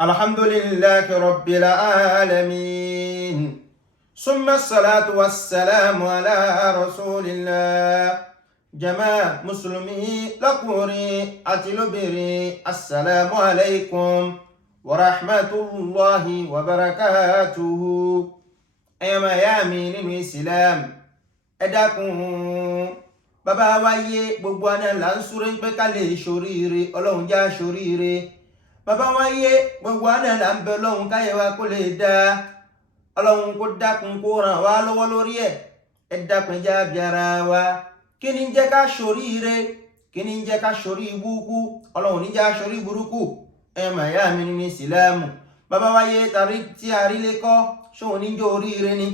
الحمد لله رب العالمين ثم الصلاة والسلام على رسول الله جماعة مسلمي لقوري أتلبري السلام عليكم ورحمة الله وبركاته أيما يامي نمي سلام أداكم bàbá wáyé gbogbo àná là ń súré pé ká lè ṣoríire ọlọ́run já ṣoríire bàbá wáyé gbogbo àná là ń bẹ ọlọ́run káyé wa kó lè dáa ọlọ́run kó dákun kó ràn wá lọ́wọ́ lórí ẹ̀ ẹ dákun já bí ara wa kí ni jẹ́ ká ṣoríire kí ni jẹ́ ká ṣorí burúkú ọlọ́run ní já ṣorí burúkú ẹ mà yá mi ní ìsìlámù bàbá wáyé tàrí tí a rí lé kọ́ ṣóun ní jẹ́ oríire ni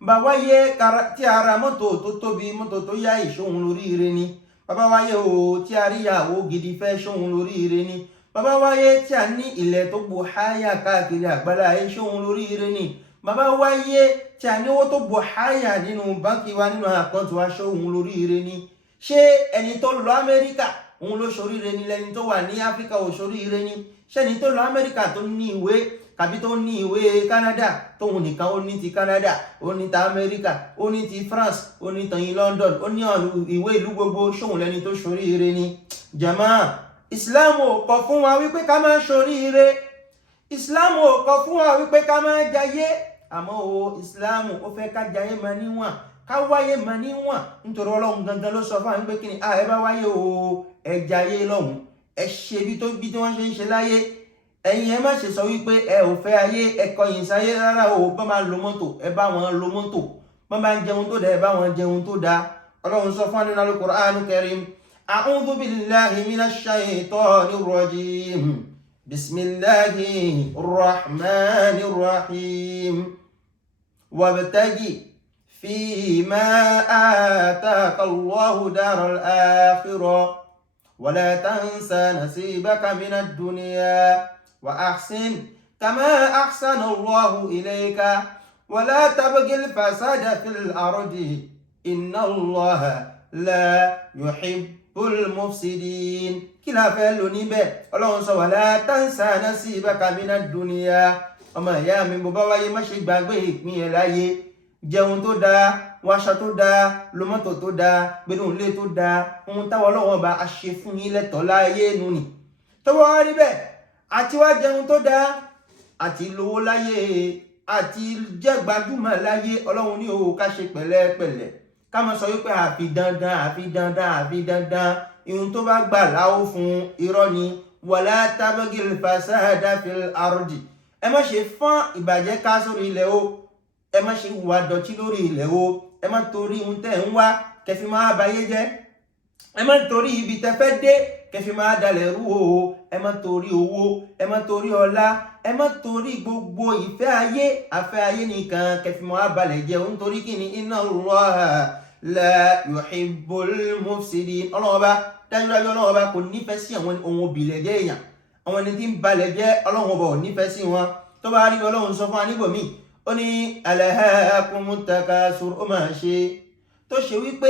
bàbá wáyé tí a ra mọ́tò tó tóbi mọ́tò tó yá ìṣóhun lóríire ni bàbá wáyé o tí a rí ìyàwó gidi fẹ́ ṣóhun lóríire ni bàbá wáyé tí a ní ilẹ̀ tó bò háyà káàkiri àgbálá ṣóhun lóríire ni bàbá wáyé tí a ní owó tó bò háyà nínú báńkì wa nínú àkáǹtì wa ṣóhun lóríire ni ṣé ẹni tó lọ Amẹ́ríkà òun ló ṣoríire ni lẹni tó wà ní Áfíríkà ò ṣoríire ni ṣé ẹni tó lọ Amẹ́ríkà tó ní ìwé kàbí tó ní ìwé Canada tóun nìkan ó ní ti Canada ó ní ti Amẹ́ríkà ó ní ti France ó ní tọ̀yìn London ó ní ìwé ìlú gbogbo ṣóun lẹni tó ṣoríire ni jama Islam ò kọ̀ fún wa wípé ká máa ṣoríire Islam ò kọ̀ fún wa wípé ká máa jayé àmọ́ o Islam ó fẹ́ ká jayé máa níwọ̀n ká wáyé máa níwọ̀n nítorí Ọlọ́run gangan ló sọ fún wa wípé kí ni ẹ bá wáyé o ẹ jayé lọ́hùn ẹ ṣe bí wọ́n ṣe ń ṣe láyé ẹ̀yin ẹ má ṣe sọ wípé ẹ ò fẹ́ ayé ẹ kọ̀yìn sáyé rárá o bá máa lo mọ́tò ẹ bá wọn lo mọ́tò bá máa jẹun tó dáa ẹ bá wọn jẹun tó dáa Ọlọ́run sọ fún nínú Al-Qur'anul Karim a'udhu billahi minash shaytanir rajim bismillahir rahmanir rahim wabtaghi fima ataka Allahu daral akhirah wala tansa nasibaka minad dunya وأحسن كما أحسن الله إليك ولا تبغ الفساد في الأرض إن الله لا يحب المفسدين كلا فعلوا نبي الله سوى ولا تنسى نصيبك من الدنيا ọmọ ìyá mi bó bá wáyé má ṣe gbàgbé ìpín ẹ láyé jẹun tó dáa wáṣọ tó dáa lo mọ́tò tó dáa gbẹdùn ilé tó dáa ohun táwọn ọlọ́wọ́n bá a ṣe fún yín lẹ́tọ̀ọ́ láyé nù ni tó wá rí bẹ́ẹ̀ àti wá jẹun tó dáa àti lówó láyé àti jẹ́ gbajúmọ̀ láyé ọlọ́run ní o ká ṣe pẹ̀lẹ́pẹ̀lẹ́ ká má sọ wípé àfi dandan ihun tó bá gbà láwó fún irọ́ ni wala tabghil fasada fil ardi ẹ má ṣe fọ́n ìbàjẹ́ ká sórí ilẹ̀ o ẹ má ṣe hùwà dọ̀tí lórí ilẹ̀ o ẹ má torí ohun tẹ́ ń wá kẹfì máa bayé jẹ́ ẹ má torí ibi tẹ́ fẹ́ dé kẹfì máa dalẹ̀ rú o ẹ má torí owó ẹ má torí ọlá ẹ má torí gbogbo ìfẹ́ ayé afẹ́ ayé nìkan kẹfì máa balẹ̀ jẹ́ òun torí kí ni inna Allaha la yuhibbul mufsidin ọlọ́wọ́ bá dájúdájú ọlọ́wọ́ bá kò nífẹ̀ẹ́ sí àwọn ohun òbílẹ̀ jẹ́ èèyàn àwọn ẹni tí ń balẹ̀ jẹ́ ọlọ́wọ́ bá ò nífẹ̀ẹ́ sí wọn tó bá rí ọlọ́run sọ fún anígbòmí ó ní alhaakumut takasur ó máa ṣe tó ṣe wípé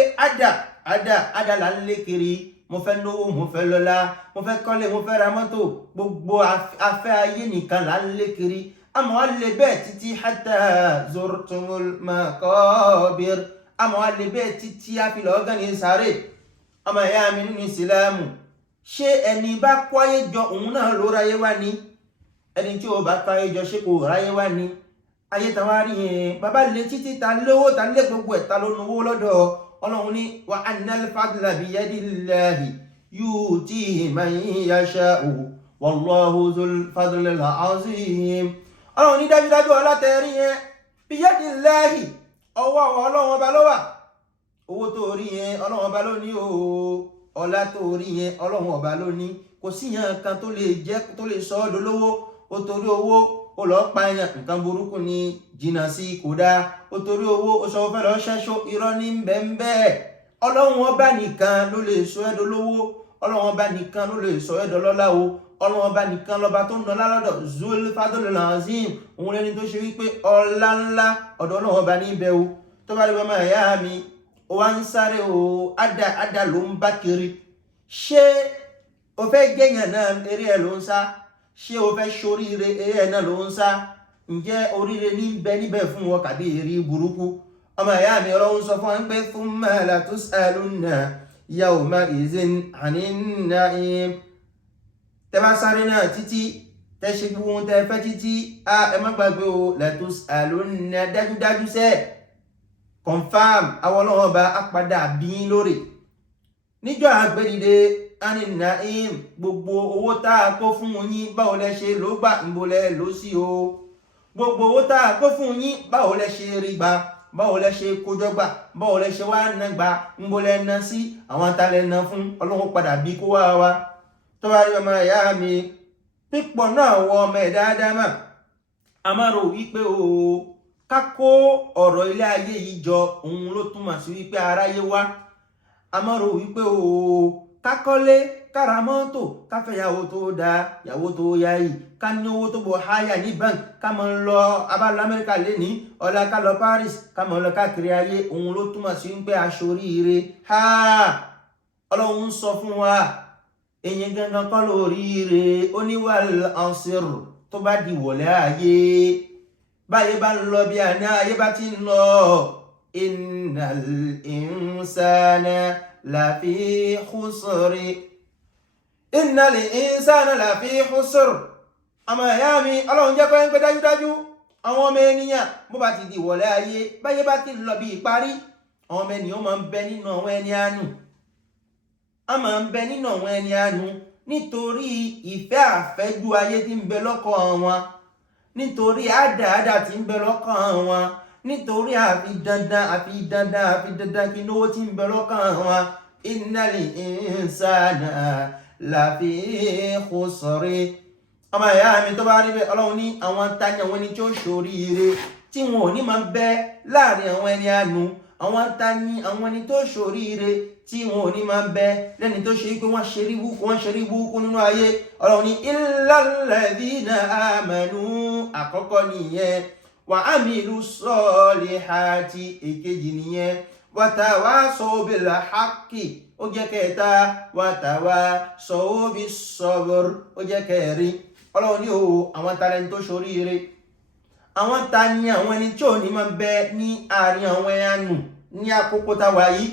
ádà là ń lé kiri mo fẹ́ lówó mo fẹ́ lọ́lá mo fẹ́ kọ́lé mo fẹ́ ra mọ́tò gbogbo afẹ́ ayé nìkan là ń lé kiri àmọ́ wá lè bẹ́ẹ̀ títí hatta zurtumul maqabir àmọ́ wá lè bẹ́ẹ̀ títí àfilọ̀ ọ̀gán ní sáré ọmọ ìyá mi nínú ìsìlámù ṣé ẹni bá kọ́yé jọ òun náà ló ráyé wá ní ẹni tí ó bá kọ́yé jọ ṣé kò ráyé wá ní ayé tàwa rí yẹn bàbá lè títí ta lówó ta lé gbogbo ẹ̀ ta ló nowó lọ́dọ̀ ọlọ́run ní wa annal fadla biyadillahi yu'tihi man yasha'u wallahu dhul fadlil azim ọlọ́run ní dájúdájú ọlá tẹ́rí yẹn biyadillahi ọwọ́ ọlọ́run ọba ló wà owó tó rí yẹn ọlọ́run ọba ló ní o ọlá tó rí yẹn ọlọ́run ọba ló ní kò sí yẹn kan tó lè sọ ọ́ dolówó ó torí owó ó lọ pààyàn nǹkan burúkú ni jìnnà sí kò dáa ó torí owó ó sọ fẹ́ lọ ṣẹ́ṣó irọ́ ní bẹ́ẹ̀ ọlọ́run ọba nìkan ló lè sọ ẹ́ dolówó ọlọ́run ọba nìkan ló lè sọ ẹ́ dọlọ́lá o ọlọ́run ọba nìkan lọ́ba tó ń dọ́lá lọ́dọ̀ zul fadlul azim òun lẹ́ni tó ṣe wípé ọlá ńlá ọ̀dọ̀ ọlọ́run ọba ní ibẹ̀ o tó bá rí bọ́ máa yá mi ó wá ń sáré o ádà ló ń bá kiri ṣé o fẹ́ jẹ́yàn náà eré ẹ̀ ló ń sá ṣé o fẹ́ ṣoríire ẹ̀ náà ló ń sá ǹjẹ́ oríire ní bẹ níbẹ̀ fún wọn kàbí èrè burúkú ọmọ ìyá mi ọlọ́run sọ fún wọn pé thumma latus'alunna yawma izin 'anin na'im tẹ́ bá sáré náà títí tẹ́ ṣe gbogbo ohun tẹ́ fẹ́ títí ẹ má gbàgbé o latus'alunna dájúdájú sẹ́ confam àwọn ọlọ́run ọba apádà bí lórí níjọ́ àgbédìde 'anin na'im gbogbo owó tá a kó fún yín báwo lẹ ṣe ló gbà ń bolẹ̀ ló sí o gbogbo owó tá a kó fún yín báwo lẹ ṣe rí gbà báwo lẹ ṣe kójọ gbà báwo lẹ ṣe wá ná gbà ń bolẹ̀ ná sí àwọn atalẹ̀ ná fún ọlọ́run padà bí kó wá wa tó bá rí ọmọ ìyá mi pípọ̀ náà wọ ọmọ ẹ̀ dáadáa mà a máa rò wípé o ká kó ọ̀rọ̀ ilé ayé yìí jọ òun ló túmọ̀ sí wípé aráyé wá a máa rò wípé o ká kọ́lé kára mọ́tò ká fẹ́ yàwó tó dáa yàwó tó yáyì ká ní owó tó bọ̀ háyà ní bank ká mọ̀ lọ abáàlú amẹ́ríkà lẹ́ni ọ̀la ká lọ Paris ká mọ̀ lọ káàkiri ayé òun ló túmọ̀ sí wípé aṣoríire ọlọ́run ń sọ fún wa èyí gangan kọ́ lóríire ó ní wal asr tó bá di wọ̀lẹ́ ayé báyé bá ń lọ bí àná ayé bá ti ń lọ innal insana lafi khusri innal insana lafi khusr ọmọ ìyá mi ọlọ́run jẹ́ pé dájúdájú àwọn ọmọ ènìyàn bó bá ti di wọ̀lẹ́ ayé báyé bá ti ń lọ bí ìparí àwọn ọmọ ènìyàn máa ń bẹ nínú àwọn ẹni àánú a máa ń bẹ nínú àwọn ẹni àánú nítorí ìfẹ́ àfẹ́jú ayé tí ń bẹ lọ́kàn wọn nítorí àdáadá tí ń bẹ lọ́kàn wọn nítorí àfi dandan kí lówó tí ń bẹ lọ́kàn wọn innal insana lafi khusri ọmọ ìyá mi tó bá rí bẹ́ẹ̀ ọlọ́run ní àwọn tani àwọn ẹni tí ó ṣoríire tí wọn ò ní máa bẹ láàrin àwọn ẹni àánú àwọn tani àwọn ẹni tó ṣoríire tí wọn ò ní máa bẹ lẹ́ni tó ṣe pé wọ́n ṣe rí búkú nínú ayé ọlọ́run ní illal ladhina amanu àkọ́kọ́ nìyẹn wa amilu solihati èkejì nìyẹn wa tawasaw bil haqqi ó jẹ́ kẹta wa tawasaw bis sabr ó jẹ́ kẹrin ọlọ́run ní o àwọn tani tó ṣoríire àwọn tani àwọn ẹni tí ò ní máa bẹ ní àárín àwọn ẹ̀yánù ní àkókò táwa yìí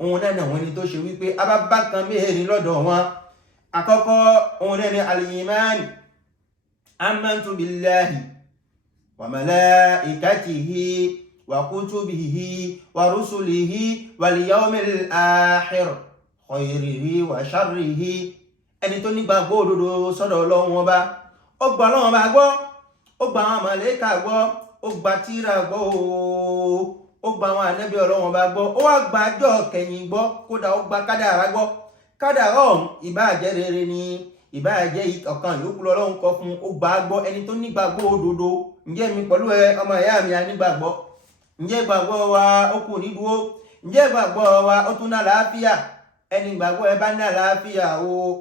òun náà ni àwọn ẹni tó ṣe wípé abábá kan mẹ́rin lọ́dọ̀ wọn àkọ́kọ́ òun náà ni al-iman amantu billahi wa malaikatihi wa kutubihi wa rusulihi wal yawmil akhir khayrihi wa sharrihi ẹni tó nígbàgbọ́ òdodo sọ́dọ̀ ọlọ́run ọba ó gbà ọlọ́run ọba gbọ́ ó gbà àwọn màlẹ́kà gbọ́ ó gbà tírà gbọ́ ó gba àwọn ànábì ọlọ́run bá gbọ́ ó wá gba ọjọ́ kẹyìn gbọ́ kódà ó gba kádàrá gbọ́ kádàrá ọ̀hún ìbáàjẹ́ rere ni ìbáàjẹ́ ọ̀kan ìyókù lọ́lọ́run kọ fún ó gbà á gbọ́ ẹni tó nígbàgbọ́ òdodo ǹjẹ́ mi pẹ̀lú ọmọ ìyá mi a nígbàgbọ́ ǹjẹ́ ìgbàgbọ́ wa ó kù ní dúró ǹjẹ́ ìgbàgbọ́ wa ó tún ní àlàáfíà ẹni ìgbàgbọ́ ẹ bá ní àlàáfíà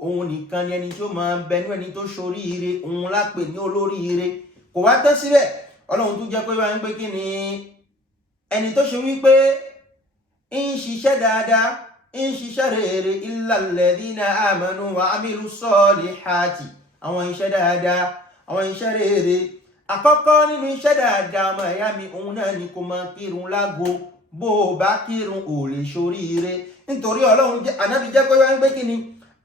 òun nìkan ni ẹni tó máa bẹnu ẹni tó ṣoríire òun lápè ní olóríire kò wá tán síbẹ̀ ọlọ́run tún jẹ́ pé wá ń pé kí ni ẹni tó ṣe wípé ń ṣiṣẹ́ dáadáa ń ṣiṣẹ́ rere illal ladhina amanu wa amilu solihati àwọn iṣẹ́ dáadáa àwọn iṣẹ́ rere àkọ́kọ́ nínú iṣẹ́ dáadáa ọmọ ìyá mi òun náà ni kò máa kírun lágo bó o bá kírun ò lè ṣoríire nítorí ọlọ́run ànábì jẹ́ pé wá ń gbé kí ni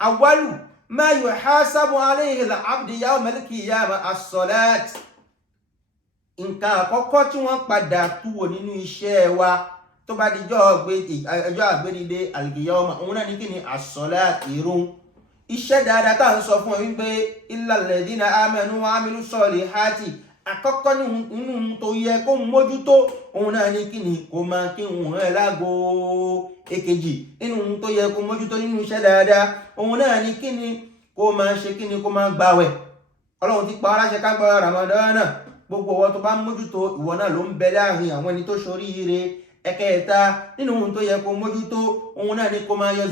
awwalu ma yuhasabu alayhi al-abdu yawmal qiyamah as-salat nǹkan àkọ́kọ́ tí wọ́n padà túwò nínú iṣẹ́ wa tó bá di ọjọ́ àgbédìde al-qiyamah òun náà ní kí ni as-salat ìrun iṣẹ́ dáadáa tá à ń sọ fún ẹ wípé illal ladhina amanu wa amilu solihati àkọ́kọ́ nínú tó yẹ kó mójútó òun náà ní kí ni kó máa kí òun ẹ̀ lágo èkejì nínú tó yẹ kó mójútó nínú iṣẹ́ dáadáa òun náà ní kí ni kó máa ṣe kí ni kó máa gbàwẹ̀ ọlọ́run ti pa ọ́ láṣẹ ká gba Ramadan náà gbogbo ọwọ́ tó bá mójútó ìwọ náà ló ń bẹ láàrin àwọn ẹni tó ṣoríire ẹ̀kẹta nínú ohun tó yẹ kó mójútó òun náà ni kó máa yọ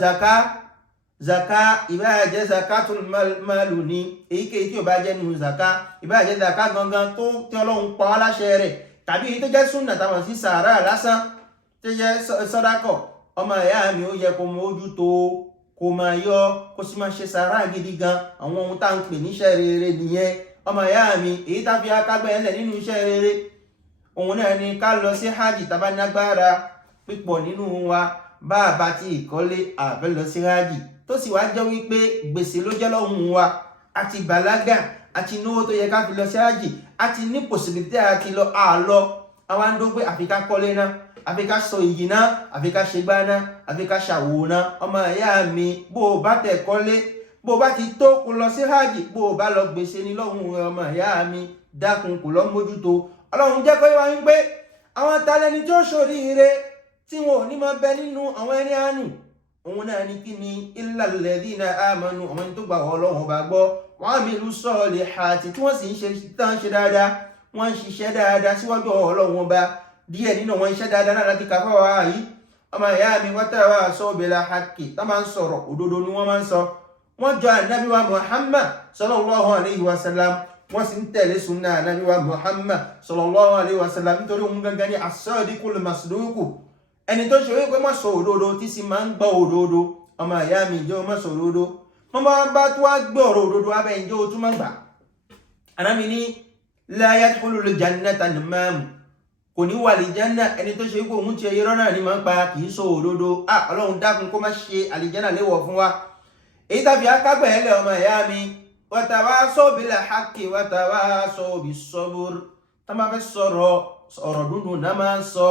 zaka ìbáàjẹ́ zakatul malu ni èyíkéyìí tí ò bá jẹ́ nínú zaka ìbáàjẹ́ zaka gangan tó tí ọlọ́run pa wá láṣẹ rẹ̀ tàbí èyí tó jẹ́ súnà táwọn sí sàárà lásán tó jẹ́ sọ́dákọ̀ ọmọ ìyá mi ó yẹ kó mójútó kó máa yọ kó sì máa ṣe sàárà gidi gan. Àwọn ohun tá ń pè níṣẹ́ rere nìyẹn. Ọmọ ìyá mi, èyí tá fi akágbẹ́ ẹlẹ̀ nínú iṣẹ́ rere òun náà ni ká lọ sí hajj tá bá nágbára. Pípọ̀ nínú wa bá a bá ti ìkọ́lé àfẹ́ lọ sí hajj tó sì wá jẹ́ wípé gbèsè ló jẹ́ lọ́hùn wa, àti bàlágà àti inú tó yẹ ká fi lọ sí hajj, àti ní possibility àti lọ àlọ́. Àwọn àndó pé àfi ká kọ́lé náà, àfi ká sọ iyì náà, àfi ká ṣe gbá náà, àfi ká ṣàwò náà. Ọmọ ìyá mi, bó o bá tẹ̀ kọ́lé, bó o bá ti tó kó lọ sí hajj, bó o bá lọ gbèsè ní lọ́hùn rẹ, ọmọ ìyá mi dákun kò lọ mójútó. Ọlọ́run jẹ́ kó yé wa wípé àwọn talẹ́ni tí ó ṣoríire tí wọn ò ní máa bẹ nínú àwọn ẹni àánú òun náà ní kí ni illal ladhina amanu, àwọn ẹni tó gbà Ọlọ́run bá gbọ́, wa amilu solihati, tí wọ́n sì ń ṣe dáadáa, wọ́n ń ṣiṣẹ́ dáadáa síwájú Ọlọ́run bá. Díẹ̀ nínú wọn iṣẹ́ dáadáa náà láti kàfà wá yìí. Ọmọ ìyá mi watawasaw bil haqqi, tá máa ń sọ̀rọ̀ òdodo ni wọ́n máa ń sọ. Wọ́n jọ Ànábì wa Muhammad sallallahu alayhi wa sallam, wọ́n sì ń tẹ̀lé sunna Ànábì wa Muhammad sallallahu alayhi wa sallam, nítorí òun gangan ní as-sadiqul masduq, ẹni tó ṣe wípé má sọ òdodo tí sì máa ń gbọ́ òdodo. Ọmọ ìyá mi, ìjọ má sọ òdodo, wọ́n bá tó wá gbé ọ̀rọ̀ òdodo abẹ́ ìjọ tún máa gbà. Ànábì ní la yadkhulul jannata namam, kò ní wà àlìjánà ẹni tó ṣe wípé òun ti irọ́ náà ní máa ń pa, kì í sọ òdodo. Ọlọ́run dákun kó má ṣe àlìjánà léwọ̀ fún wa. Èyí tàbí akágbẹ̀ ẹlẹ́ ọmọ ìyá mi, watawasaw bil haqqi watawasaw bis sabr. Tá máa fẹ́ sọ̀rọ̀, ọ̀rọ̀ dúndùn náà máa ń sọ,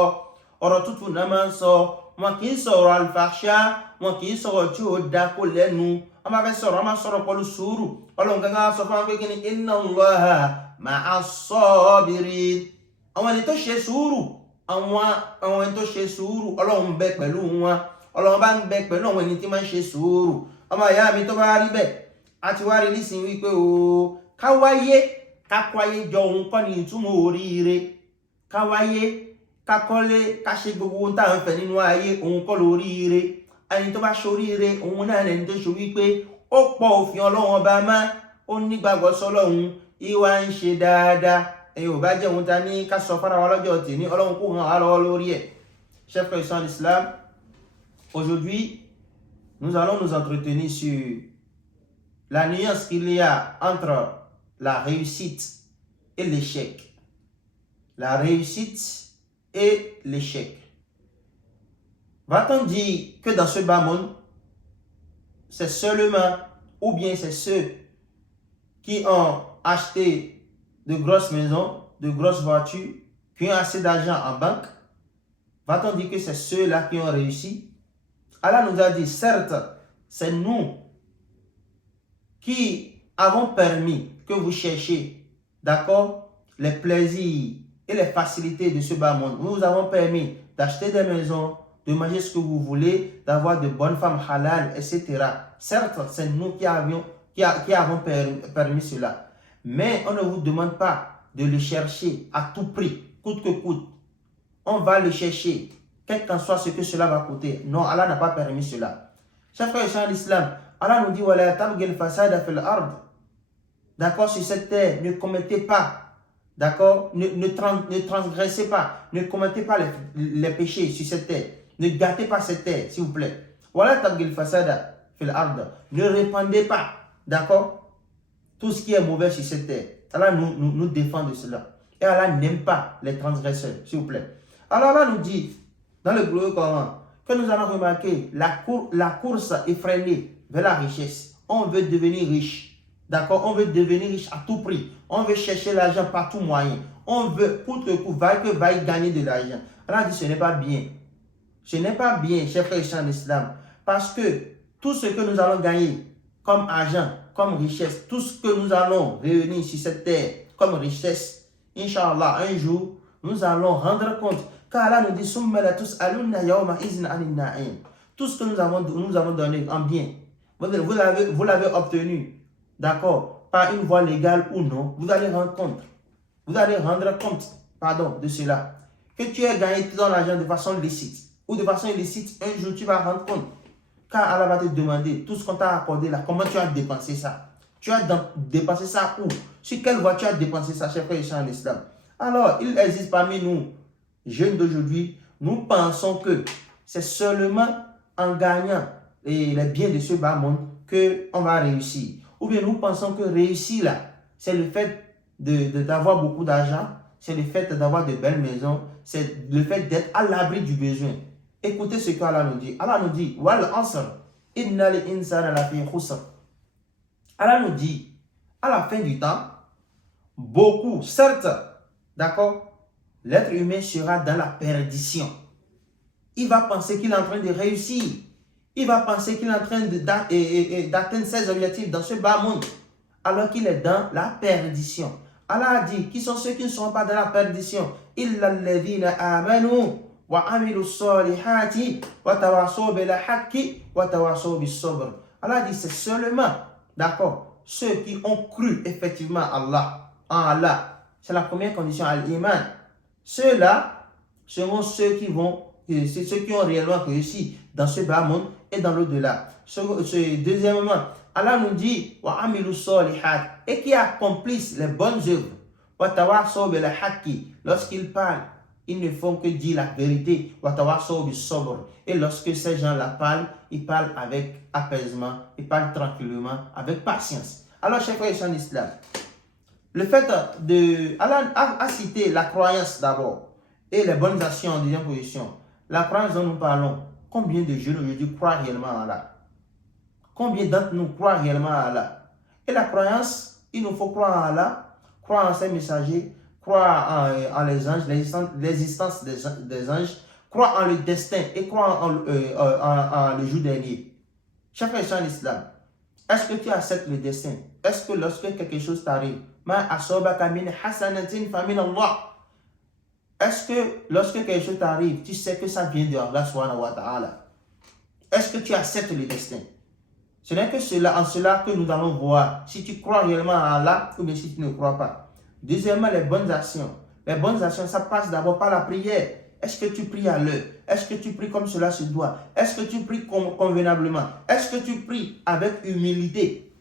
ọ̀rọ̀ tútù náà máa ń sọ. Wọn kì í sọ̀rọ̀ alfahsha, wọn kì í sọ̀rọ̀ tí ó dá kó lẹ́nu. Wọ́n máa fẹ́ sọ̀rọ̀, wọ́n máa sọ̀rọ̀ pẹ̀lú sùúrù. Ọlọ́run gangan sọ fún wa pé kí ni inna Allaha ma'as sabirin. Àwọn ẹni tó ṣe sùúrù, àwọn ẹni tó ṣe sùúrù, Ọlọ́run bẹ pẹ̀lú wọn. Ọlọ́run bá ń bẹ pẹ̀lú àwọn ẹni tí máa ń ṣe sùúrù. Ọmọ ìyá mi tó bá rí bẹ́ẹ̀, a ti wá rí nísìnyí wípé o ká wáyé ká kó ayé jọ òun kọ́ ni ìtumọ̀ oríire. Ká wáyé ká kọ́lé ká ṣe gbogbo ohun tá à ń fẹ́ nínú ayé, òun kọ́ lóríire. Ẹni tó bá ṣoríire òun náà lẹni tó ṣe wípé ó pọ̀ òfin Ọlọ́run ọba má, ó nígbàgbọ́ sọ́lọ́run, ìwà ń ṣe dáadáa. Ẹ̀yin ò bá jẹ́ ohun ta ní ká sọ fara wa lọ́jọ́ tèmi, Ọlọ́run kó hàn á lọ́wọ́ lórí ẹ̀. Chers frères et sœurs en islam, aujourd'hui nous allons nous entretenir sur la nuance qu'il y a entre la réussite et l'échec. La réussite et l'échec. Va-t-on dire que dans ce bas monde, c'est seulement, ou bien c'est ceux qui ont acheté de grosses maisons, de grosses voitures, qui ont assez d'argent en banque? Va-t-on dire que c'est ceux-là qui ont réussi? Allah nous a dit, certes, c'est nous qui avons permis que vous cherchiez, d'accord, les plaisirs et les facilités de ce bas monde. Nous vous avons permis d'acheter des maisons, de manger ce que vous voulez, d'avoir de bonnes femmes halal, etc. Certes, c'est nous qui avons permis cela. Mais on ne vous demande pas de le chercher à tout prix, coûte que coûte. On va le chercher, quel qu'en soit ce que cela va coûter. Non, Allah n'a pas permis cela. Chers frères et sœurs en islam, Allah nous dit wala tabghil fasada fil ard. D'accord, sur cette terre, ne commettez pas, d'accord, ne transgressez pas, ne commettez pas les péchés sur cette terre. Ne gâtez pas cette terre, s'il vous plaît. Wala tabghil fasada fil ard. Ne répandez pas, d'accord, tout ce qui est mauvais sur cette terre. Allah nous défend de cela. Et Allah n'aime pas les transgresseurs, s'il vous plaît. Alors Allah nous dit, dans le Coran, que nous allons remarquer la course effrénée vers la richesse. On veut devenir riche. D'accord? On veut devenir riche à tout prix. On veut chercher l'argent par tout moyen. On veut, coûte que coûte, vaille gagner de l'argent. Allah dit, ce n'est pas bien. Ce n'est pas bien, chers frères et sœurs en islam. Parce que tout ce que nous allons gagner comme argent, comme richesse, tout ce que nous allons réunir sur cette terre comme richesse, Inch'Allah, un jour, nous allons rendre compte. Car Allah nous dit, tout ce que nous avons donné en bien, vous l'avez obtenu, d'accord, par une voie légale ou non, vous allez rendre compte. Vous allez rendre compte, pardon, de cela. Que tu aies gagné ton argent de façon licite ou de façon illicite, un jour tu vas rendre compte. Car Allah va te demander tout ce qu'on t'a accordé là, comment tu as dépensé ça. Tu as dépensé ça où? Sur quelle voie tu as dépensé ça, chers frères et sœurs en islam? Alors, il existe parmi nous, jeunes d'aujourd'hui, nous pensons que c'est seulement en gagnant les biens de ce bas monde qu'on va réussir. Ou bien nous pensons que réussir là, c'est le fait d'avoir beaucoup d'argent, c'est le fait d'avoir de belles maisons, c'est le fait d'être à l'abri du besoin. Écoutez ce qu'Allah nous dit. Allah nous dit, Wal asr, innal insana lafi khusr. Allah nous dit, à la fin du temps, beaucoup, certes, d'accord, l'être humain sera dans la perdition. Il va penser qu'il est en train de réussir. Il va penser qu'il est en train d'atteindre ses objectifs dans ce bas monde, alors qu'il est dans la perdition. Allah a dit, qui sont ceux qui ne sont pas dans la perdition? Illa alladhina amanu wa amilu salihati wa tawasaw bil haqqi wa tawasaw bis sabr. Allah dit, c'est seulement, d'accord, ceux qui ont cru effectivement en Allah. C'est la première condition, al-iman. Ceux-là seront ceux qui ont réellement réussi dans ce bas monde et dans l'au-delà. Deuxièmement, Allah nous dit wa amilu salihat, et qui accomplissent les bonnes œuvres. Wa tawasaw bil haqqi, lorsqu'ils parlent, ils ne font que dire la vérité. Wa tawasaw bis sabr, et lorsque ces gens-là parlent, ils parlent avec apaisement, ils parlent tranquillement, avec patience. Alors, chers frères en islam, le fait Allah a cité la croyance d'abord et les bonnes actions en deuxième position. La croyance dont nous parlons, combien de jeunes aujourd'hui croient réellement en Allah? Combien d'entre nous croient réellement à Allah? Et la croyance, il nous faut croire en Allah, croire en ses messagers, croire en les anges, l'existence des anges, croire en le destin et croire en le jour dernier. Chers frères en islam, est-ce que tu acceptes le destin? Est-ce que lorsque quelque chose t'arrive, est-ce que lorsque quelque chose t'arrive, tu sais que ça vient de Allah subhanahu wa ta'ala? Est-ce que tu acceptes le destin? Ce n'est que en cela que nous allons voir si tu crois réellement à Allah ou bien si tu ne crois pas. Deuxièmement, les bonnes actions. Les bonnes actions, ça passe d'abord par la prière. Est-ce que tu pries à l'heure? Est-ce que tu pries comme cela se doit? Est-ce que tu pries convenablement? Est-ce que tu pries avec humilité?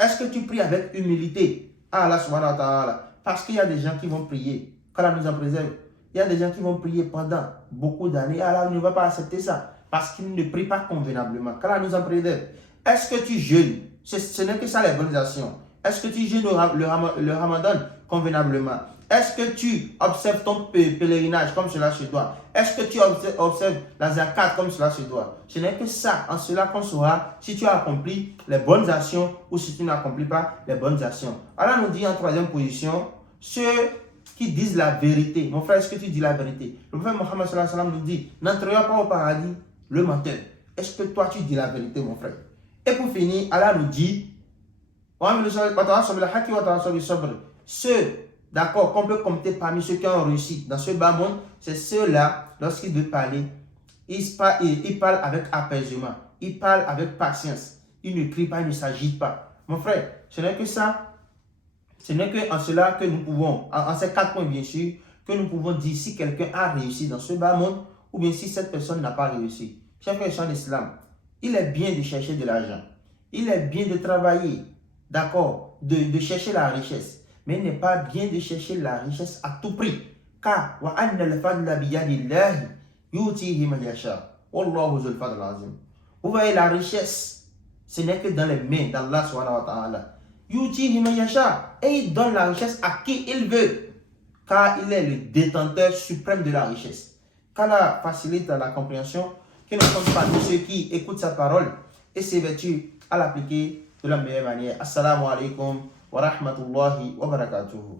Est-ce que tu pries avec humilité à Allah subhanahu wa ta'ala? Parce qu'il y a des gens qui vont prier, qu'Allah nous en préserve. Il y a des gens qui vont prier pendant beaucoup d'années. Allah ne va pas accepter ça parce qu'ils ne prient pas convenablement. Qu'Allah nous en préserve. Est-ce que tu jeûnes? Ce n'est que ça les bonnes actions. Est-ce que tu jeûnes le Ramadan convenablement? Est-ce que tu observes ton pèlerinage comme cela se doit? Est-ce que tu observes la zakat comme cela se doit? Ce n'est que ça, en cela qu'on saura si tu as accompli les bonnes actions ou si tu n'accomplis pas les bonnes actions. Allah nous dit en troisième position, ceux qui disent la vérité. Mon frère, est-ce que tu dis la vérité? Le prophète Mohammed sallallahu alayhi wa sallam nous dit, n'entrera pas au paradis le menteur. Est-ce que toi tu dis la vérité, mon frère? Et pour finir, Allah nous dit, ceux, d'accord, qu'on peut compter parmi ceux qui ont réussi dans ce bas monde, c'est ceux-là, lorsqu'ils veulent parler, ils parlent avec apaisement, ils parlent avec patience, ils ne crient pas, ils ne s'agitent pas. Mon frère, ce n'est que ça, ce n'est qu'en cela que nous pouvons, en ces 4 points bien sûr, que nous pouvons dire si quelqu'un a réussi dans ce bas monde ou bien si cette personne n'a pas réussi. Chers frères en islam, il est bien de chercher de l'argent, il est bien de travailler, d'accord, de chercher la richesse, mais il n'est pas bien de chercher la richesse à tout prix. Car wa anna al-fadla biyadillahi yutihi man yasha wallahu zul fadl azim. Vous voyez, la richesse, ce n'est que dans les mains d'Allah subhanahu wa ta'ala. Yutihi man yasha, et il donne la richesse à qui il veut, car il est le détenteur suprême de la richesse. Qu'Allah facilite la compréhension, que nous sommes parmi ceux qui écoutent sa parole et s'évertuent à l'appliquer de la meilleure manière. Assalamu alaikum wa rahmatullahi wa barakatuhu.